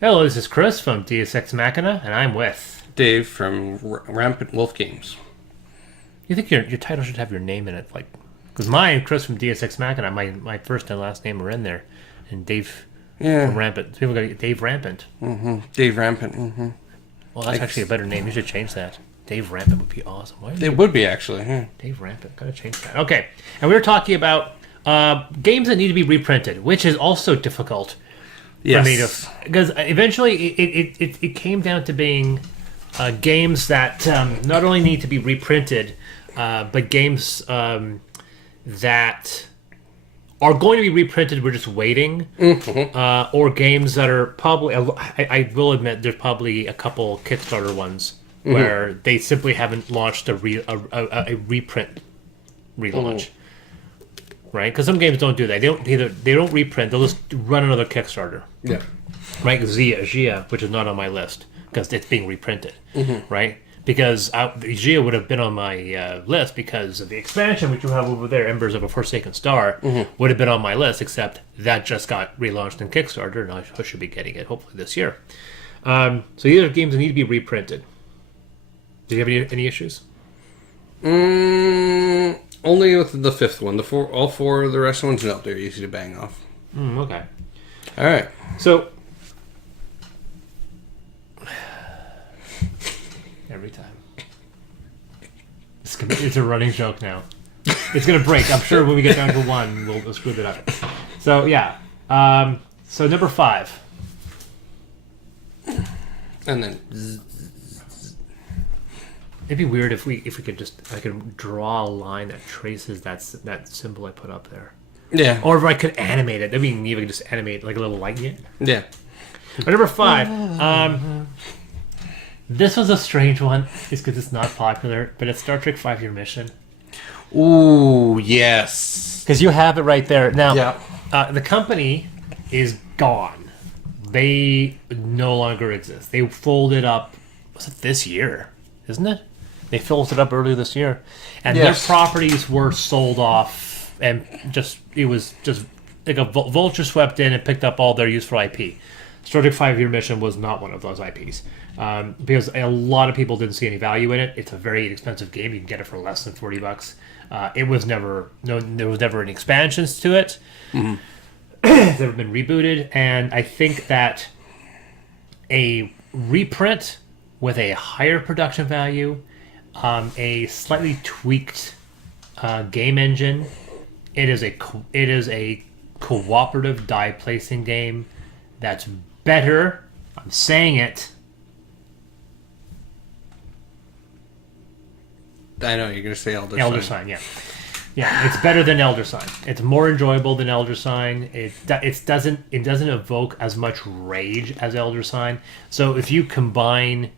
Hello, this is Chris from Deus Ex Machina, and I'm with. Dave from Rampant Wolf Games. You think your title should have your name in it, like? Because mine, Chris from Deus Ex Machina, my first and last name are in there, and Dave from Rampant. People got to get Dave Rampant. Mm-hmm. Dave Rampant. Mm-hmm. Well, that's actually a better name. You should change that. Dave Rampant would be awesome. It would be actually. Yeah. Dave Rampant. Gotta change that. Okay, and we were talking about games that need to be reprinted, which is also difficult. Yes. For me to, because eventually it came down to being games that not only need to be reprinted, but games that are going to be reprinted. We're just waiting, or games that are probably. I will admit, there's probably a couple Kickstarter ones where they simply haven't launched a reprint relaunch. Right, because some games don't do that. They don't reprint. They'll just run another Kickstarter. Yeah. Right, Gia, which is not on my list because it's being reprinted. Right, because Gia would have been on my list because of the expansion which you have over there, Embers of a Forsaken Star, would have been on my list. Except that just got relaunched in Kickstarter, and I should be getting it hopefully this year. So these are games that need to be reprinted. Do you have any issues? Only with the fifth one. All four of the rest ones, no, they're easy to bang off. Okay. All right. So every time it's a running joke now. It's gonna break. I'm sure when we get down to one, we'll screw it up. So yeah. So number 5. And then. It'd be weird if we could I could draw a line that traces that symbol I put up there. Yeah. Or if I could animate it. I mean, you could just animate like a little light yet. Yeah. But number 5. This was a strange one, just because it's not popular, but it's Star Trek FiveYear Mission. Ooh, yes. Because you have it right there. Now, Yeah. the company is gone. They no longer exist. They folded up, was it this year? Isn't it? They folded it up earlier this year. And Yes. their properties were sold off, and it was just like a vulture swept in and picked up all their useful IP. Star Trek FiveYear Mission was not one of those IPs. Because a lot of people didn't see any value in it. It's a very inexpensive game. You can get it for less than $40. There was never any expansions to it. It's never been rebooted, and I think that a reprint with a higher production value, a slightly tweaked game engine, it is a cooperative die placing game that's better. I'm saying it. I know you're gonna say Elder Sign, yeah. Yeah, it's better than Elder Sign. It's more enjoyable than Elder Sign. It doesn't evoke as much rage as Elder Sign. So if you combine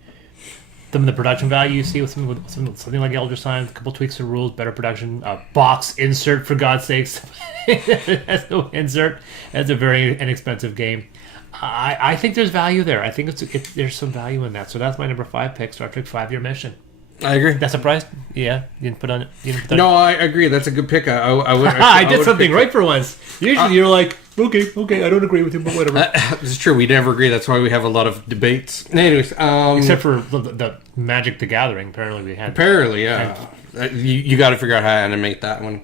some of the production value you see with something like Elder Sign, a couple tweaks to rules, better production, box insert for God's sakes, as no insert, that's a very inexpensive game. I think there's value there. I think there's some value in that. So that's my number 5 pick, Star Trek FiveYear Mission. I agree. That surprised? Yeah, you didn't put on it. No, I agree. That's a good pick. I did something right for once. Usually you're like, okay, I don't agree with you, but whatever. This is true. We never agree. That's why we have a lot of debates. Anyways, except for the Magic the Gathering. Apparently we had. Apparently, yeah. You got to figure out how to animate that one.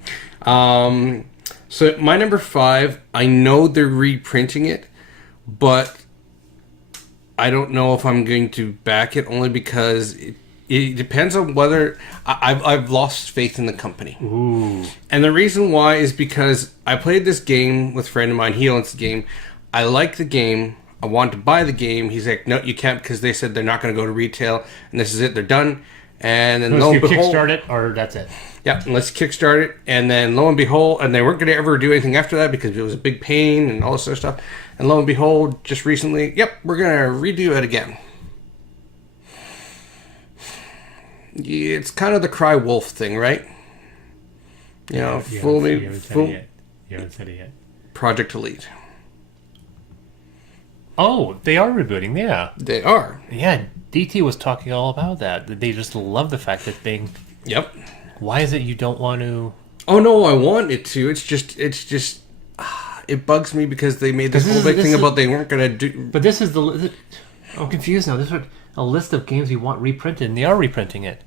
So my number 5, I know they're reprinting it, but I don't know if I'm going to back it only because it depends on whether I've lost faith in the company. Ooh. And the reason why is because I played this game with a friend of mine. He owns the game. I like the game. I want to buy the game. He's like, no, you can't, because they said they're not going to go to retail, and this is it. They're done. And then lo and behold, kickstart it, or that's it. Yeah, let's kickstart it. And then lo and behold, and they weren't going to ever do anything after that because it was a big pain and all this other stuff. And lo and behold, just recently, we're going to redo it again. It's kind of the cry wolf thing, right? You know, You haven't said it yet. Project Elite. Oh, they are rebooting, yeah. They are. Yeah, DT was talking all about that. They just love the fact that thing. Yep. Why is it you don't want to? Oh no, I want it to. It's just it bugs me because they made this whole big thing about they weren't going to do... But this is I'm confused now. This is a list of games we want reprinted, and they are reprinting it.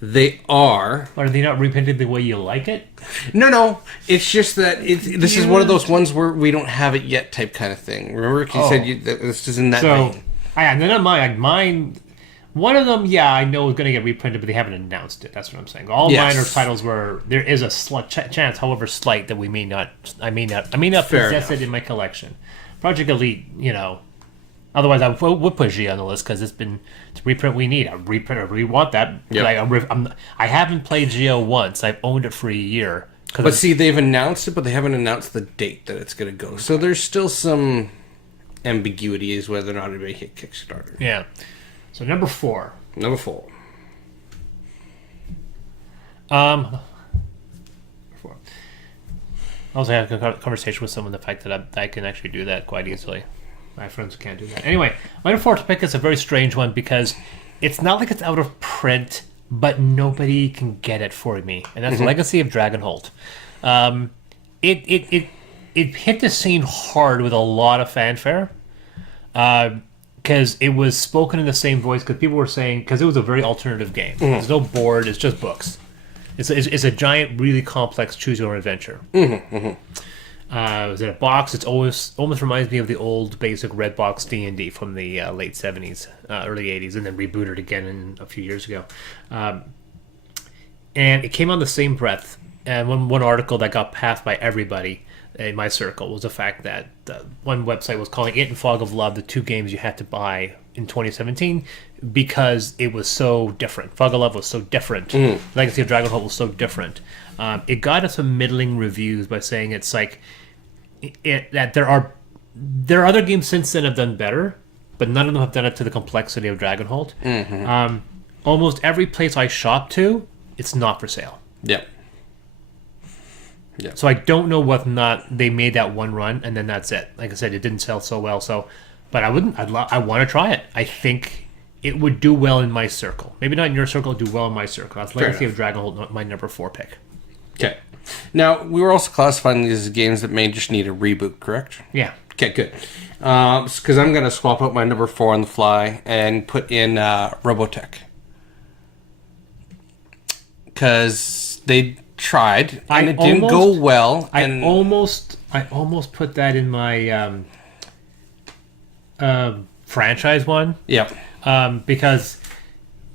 They are. Or are they not reprinted the way you like it? No. It's just that this is one of those ones where we don't have it yet type kind of thing. Remember, you said this is in that vein. And then mine. One of them, I know is going to get reprinted, but they haven't announced it. That's what I'm saying. All mine are titles where there is a chance, however slight, that we may not. I may not possess it in my collection. Project Elite, Otherwise, I would put G on the list because it's a reprint we need. A reprint, I really want that. Yep. I haven't played Geo once. I've owned it for a year. But see, they've announced it, but they haven't announced the date that it's going to go. So there's still some ambiguity as whether or not it may hit Kickstarter. Yeah. So number 4. Number 4. I also had a conversation with someone the fact that I can actually do that quite easily. My friends can't do that. Anyway, my number 4 pick is a very strange one because it's not like it's out of print, but nobody can get it for me, and that's Legacy of Dragonhold. It hit the scene hard with a lot of fanfare because it was spoken in the same voice. Because people were saying because it was a very alternative game. There's no board; it's just books. It's a giant, really complex choose-your-own adventure. It was in a box. It's almost reminds me of the old basic red box D&D from the late 70s, early 80s, and then rebooted again a few years ago. And it came on the same breath. And one article that got passed by everybody in my circle was the fact that one website was calling it and Fog of Love the 2 games you had to buy in 2017 because it was so different. Fog of Love was so different. Legacy of Dragonhold was so different. It got us some middling reviews by saying it's like that there are other games since then have done better, but none of them have done it to the complexity of Dragonhold. Almost every place I shop to, it's not for sale. Yep. So I don't know whether or not they made that one run and then that's it. Like I said, it didn't sell so well. But I want to try it. I think it would do well in my circle. Maybe not in your circle, do well in my circle. That's Legacy of Dragonhold, my number 4 pick. Okay. Now, we were also classifying these as games that may just need a reboot, correct? Yeah. Okay, good. Because I'm going to swap out my number 4 on the fly and put in Robotech. Because they tried, and it didn't go well. And I almost put that in my franchise one. Yep. Because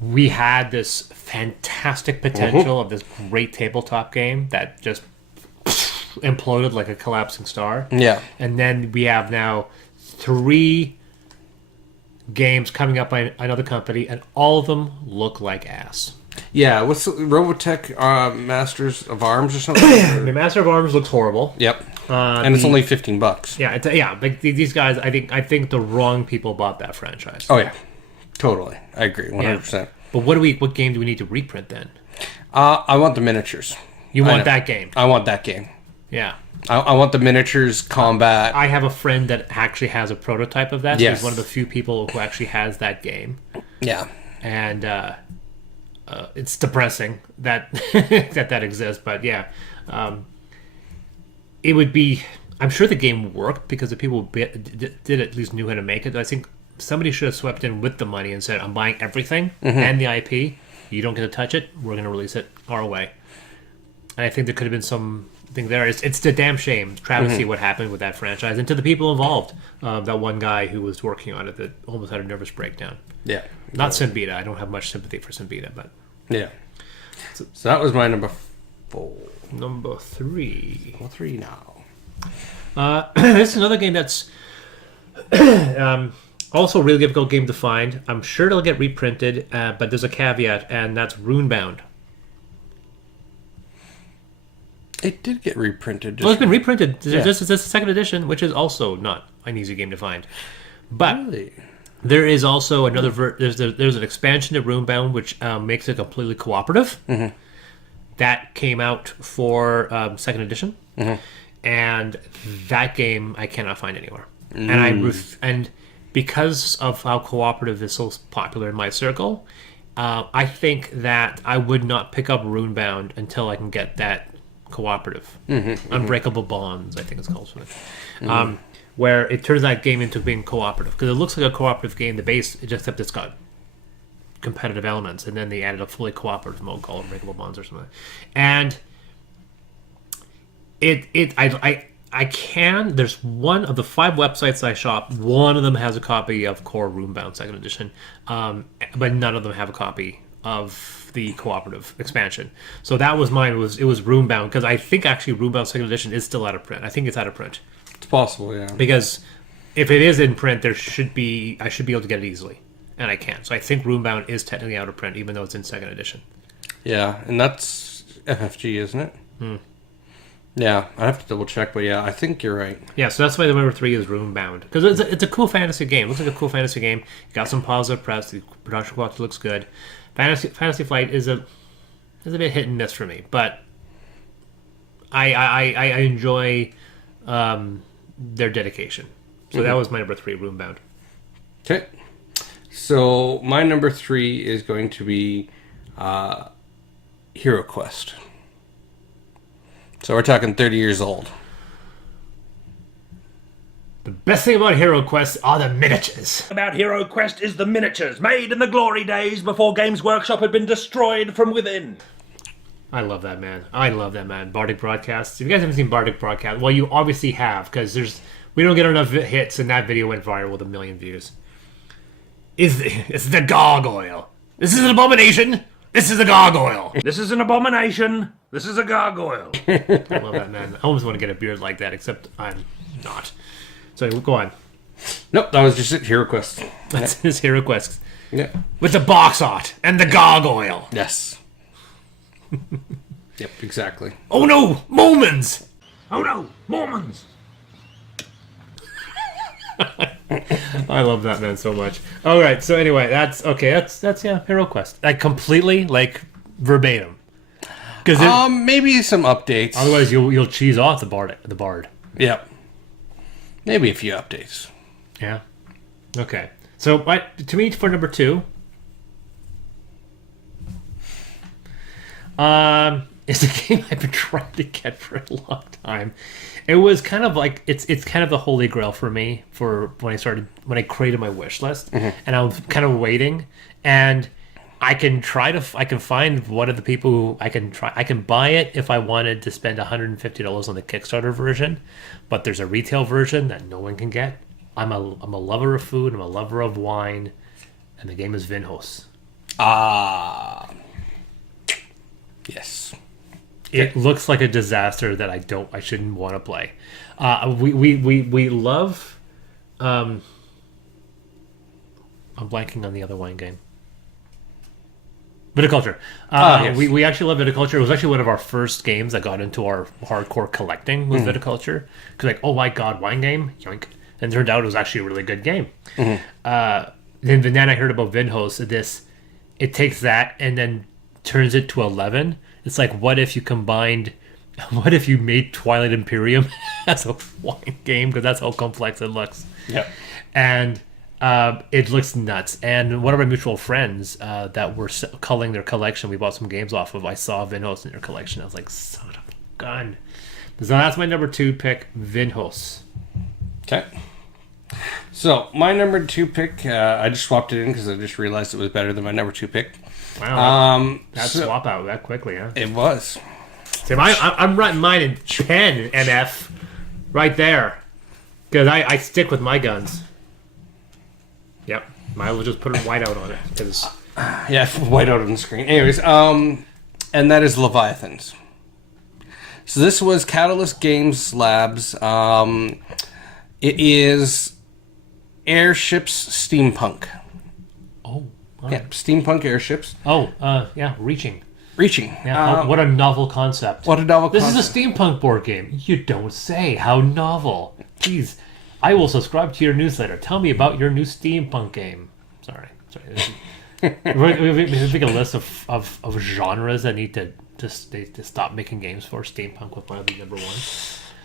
we had this fantastic potential of this great tabletop game that just imploded like a collapsing star. Yeah. And then we have now 3 games coming up by another company, and all of them look like ass. Yeah, what's Robotech Masters of Arms or something? The Master of Arms looks horrible. Yep. And it's only $15. Yeah, like these guys, I think the wrong people bought that franchise. Oh yeah, totally. I agree, 100%. Yeah. But what game do we need to reprint then? I want the miniatures. You want that game? I want that game. Yeah. I want the miniatures combat. I have a friend that actually has a prototype of that. Yes. He's one of the few people who actually has that game. Yeah. And it's depressing that that exists. But yeah, it would be... I'm sure the game worked because the people did at least knew how to make it. I think somebody should have swept in with the money and said, I'm buying everything and the IP. You don't get to touch it. We're going to release it our way. And I think there could have been something there. It's a damn shame. Travesty what happened with that franchise. And to the people involved. That one guy who was working on it that almost had a nervous breakdown. Yeah. Not Simbita. I don't have much sympathy for Simbita, but... Yeah. So that was my number 4. Number 3. Number 3 now. This is another game that's also a really difficult game to find. I'm sure it'll get reprinted, but there's a caveat, and that's Roombound. It did get reprinted. Well, it's been reprinted. This is the 2nd edition, which is also not an easy game to find. But really? There is also another... There's an expansion to Roombound, which makes it completely cooperative. That came out for 2nd edition. And that game I cannot find anywhere. And because of how cooperative is so popular in my circle, I think that I would not pick up Roombound until I can get that cooperative. Unbreakable Bonds, I think it's called. Where it turns that game into being cooperative. Because it looks like a cooperative game, the base, except it's got competitive elements. And then they added a fully cooperative mode called Unbreakable Bonds or something. And there's one of the 5 websites I shop, one of them has a copy of Core Roombound 2nd Edition. But none of them have a copy of the cooperative expansion. So that was mine. It was Roombound, because I think actually Roombound 2nd Edition is still out of print. I think it's out of print. It's possible, yeah. Because if it is in print, I should be able to get it easily, and I can't. So I think Roombound is technically out of print, even though it's in 2nd Edition. Yeah, and that's FFG, isn't it? Yeah, I have to double check, but yeah, I think you're right. Yeah, so that's why the number 3 is Roombound, because it's a cool fantasy game. It looks like a cool fantasy game. It got some positive press. The production quality looks good. Fantasy Flight is a bit hit and miss for me, but I enjoy their dedication. So that was my number 3, Roombound. Okay. So my number 3 is going to be Hero Quest. So we're talking 30 years old. The best thing about Hero Quest are the miniatures. About Hero Quest is the miniatures, made in the glory days before Games Workshop had been destroyed from within. I love that, man. Bardic Broadcast. If you guys haven't seen Bardic Broadcast, well, you obviously have, because we don't get enough hits, and that video went viral with 1 million views. It's the gargoyle. This is an abomination. This is a gargoyle. This is an abomination. This is a gargoyle. I love that, man. I almost want to get a beard like that, except I'm not. So go on. Nope, that was just it. Hero Quest. That's his Hero Quest. Yeah. With the box art and the gargoyle. Yes. Yep, exactly. Oh no, Mormons! Oh no, Mormons! I love that, man, so much. All right, so anyway, that's Hero Quest. Like completely, like verbatim. Because maybe some updates. Otherwise, you'll cheese off the bard. Yep. Maybe a few updates. Yeah. Okay. So, to me, for number 2, it's a game I've been trying to get for a long time. It was kind of like it's kind of the holy grail for me for when I created my wish list, and I was kind of waiting, and I can find one of the people who I can buy it if I wanted to spend $150 on the Kickstarter version, but there's a retail version that no one can get. I'm a lover of food, I'm a lover of wine, and the game is Vinhos. Yes. It looks like a disaster that I shouldn't want to play. We love. I'm blanking on the other wine game. Viticulture. Yes. We actually love Viticulture. It was actually one of our first games that got into our hardcore collecting was Viticulture. Because like, oh my god, wine game, yoink! And it turned out it was actually a really good game. Then I heard about Vinhos. It takes that and then turns it to 11. It's like, what if you made Twilight Imperium as a wine game? Because that's how complex it looks. Yep. And it looks nuts. And one of our mutual friends that were culling their collection, we bought some games off of. I saw Vinhos in their collection. I was like, son of a gun. So that's my number 2 pick, Vinhos. Okay. So my number 2 pick, I just swapped it in because I just realized it was better than my number 2 pick. Wow. That swap out that quickly, huh? It was. Tim, I'm writing mine in 10 MF right there. Because I stick with my guns. Yep. Might as well just put a white out on it. Yeah, white out on the screen. Anyways, and that is Leviathans. So this was Catalyst Games Labs. It is Airships Steampunk. Oh. Yeah, steampunk airships. Oh, yeah, Reaching. Yeah. What a novel concept. This is a steampunk board game. You don't say. How novel. Jeez. I will subscribe to your newsletter. Tell me about your new steampunk game. Sorry. We make a list of genres that need to stop making games for. Steampunk was one of the number 1.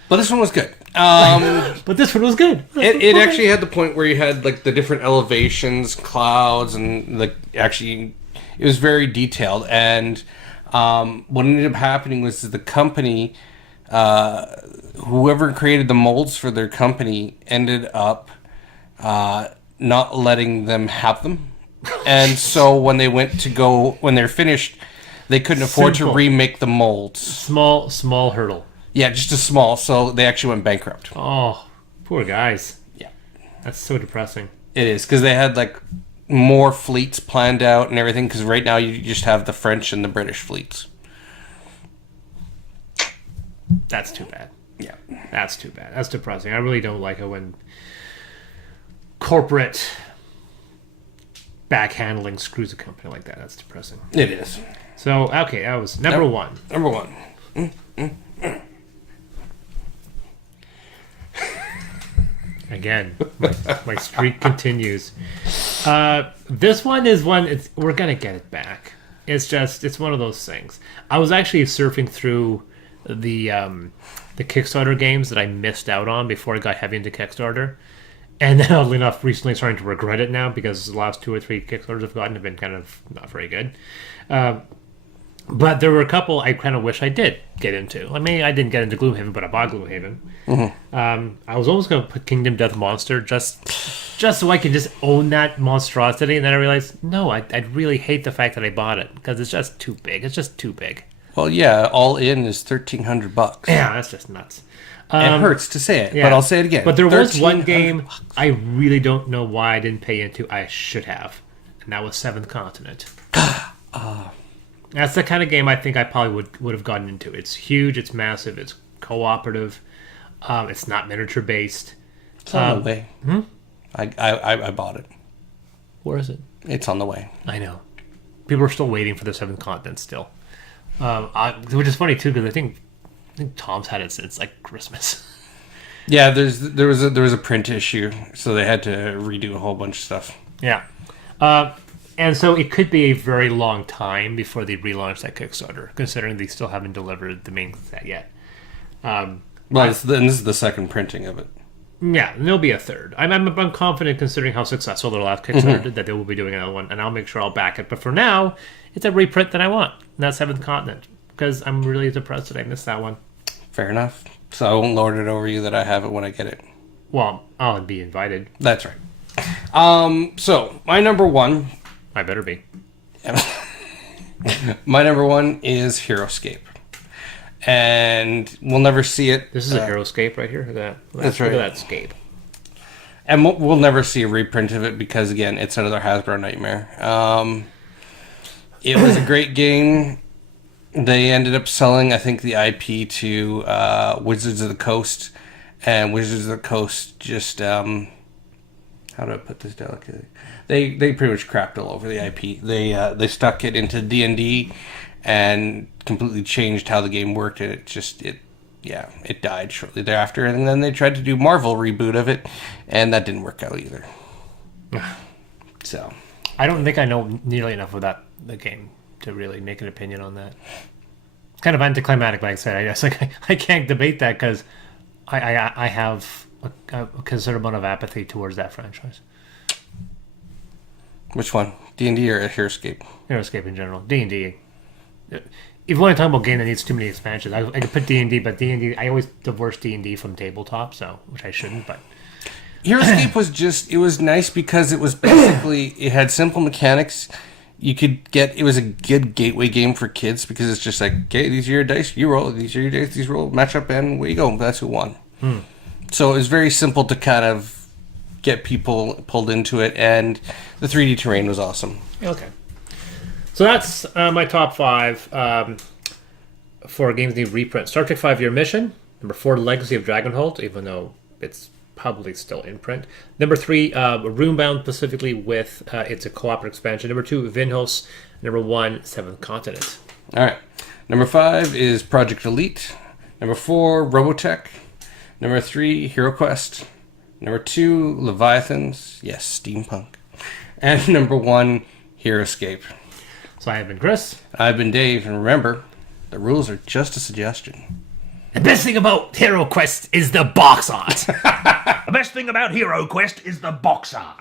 But this one was good. But this one was good. It actually had the point where you had like the different elevations, clouds, and like actually it was very detailed. And What ended up happening was the company, whoever created the molds for their company, ended up not letting them have them. And so when they're finished, they couldn't afford Simple. to remake the molds. Small hurdle. Yeah, just a small. So they actually went bankrupt. Oh, poor guys. Yeah, That's so depressing. it is because they had like more fleets planned out and everything. Because right now you just have the French and the British fleets. That's too bad. Yeah, That's too bad. That's depressing. I really don't like it when corporate backhandling screws a company like that. That's depressing. it is. So, okay, that was number one. Number one. Again, my streak continues. This one is one, we're going to get it back. It's one of those things. I was actually surfing through the Kickstarter games that I missed out on before I got heavy into Kickstarter. And then, oddly enough, recently starting to regret it now because the last 2 or 3 Kickstarters I've gotten have been kind of not very good. But there were a couple I kind of wish I did get into. I mean, I didn't get into Gloomhaven, but I bought Gloomhaven. I was almost going to put Kingdom Death Monster just so I could just own that monstrosity. And then I realized, no, I really hate the fact that I bought it because it's just too big. It's just too big. Well, yeah, all in is $1,300. Yeah, that's just nuts. It hurts to say it, Yeah. but I'll say it again. But there was one $1,300. game I really don't know why I didn't pay into. I should have. And that was Seventh Continent. That's the kind of game I think I probably would have gotten into. It's huge, it's massive, it's cooperative, it's not miniature based. It's on the way. I bought it. Where is it? It's on the way. I know. People are still waiting for the Seventh Continent still. Which is funny too, because I think Tom's had it since like Christmas. Yeah, there was a print issue, so they had to redo a whole bunch of stuff. Yeah. And so it could be a very long time before they relaunch that Kickstarter, considering they still haven't delivered the main set yet. Well, this is the second printing of it. Yeah, and there'll be a third. I'm confident, considering how successful their last Kickstarter did, that they will be doing another one, and I'll make sure I'll back it. But for now, it's a reprint that I want, and that's Seventh Continent, because I'm really depressed that I missed that one. Fair enough. So I won't lord it over you that I have it when I get it. Well, I'll be invited. That's right. So my number one. I better be. My number one is Heroescape. And we'll never see it. This is a Heroescape right here. Look at that. That's right. Look at that scape. And we'll never see a reprint of it because, again, it's another Hasbro nightmare. It was a great game. They ended up selling, I think, the IP to Wizards of the Coast. And Wizards of the Coast just... how do I put this delicately? They pretty much crapped all over the IP. They stuck it into D&D and completely changed how the game worked, and it died shortly thereafter. And then they tried to do Marvel reboot of it, and that didn't work out either. So I don't think I know nearly enough about the game to really make an opinion on that. It's kind of anticlimactic, like I said. I guess I can't debate that because I have a considerable amount of apathy towards that franchise. which one? D&D or Heroescape? Heroescape in general. D&D. If you want to talk about a game that needs too many expansions, I could put D&D, but D&D, I always divorce D&D from tabletop, so which I shouldn't, but... Heroescape was nice because it was basically, it had simple mechanics. You could get, it was a good gateway game for kids because it's just like, okay, these are your dice, you roll, these are your dice, these roll, match up, and away you go. That's who won. So it was very simple to kind of get people pulled into it, and the 3D terrain was awesome. Okay. So that's my top 5 for games need reprint. Star Trek 5-Year Mission. Number 4, Legacy of Dragonhold, even though it's probably still in print. Number 3, Roombound, specifically with it's a cooperative expansion. Number 2, Vinhos. Number 1, Seventh Continent. All right. Number 5 is Project Elite. Number 4, Robotech. Number 3, HeroQuest. Number 2, Leviathans. Yes, Steampunk. And number 1, Heroescape. So I have been Chris. I've been Dave, and remember, the rules are just a suggestion. The best thing about HeroQuest is the box art. The best thing about HeroQuest is the box art.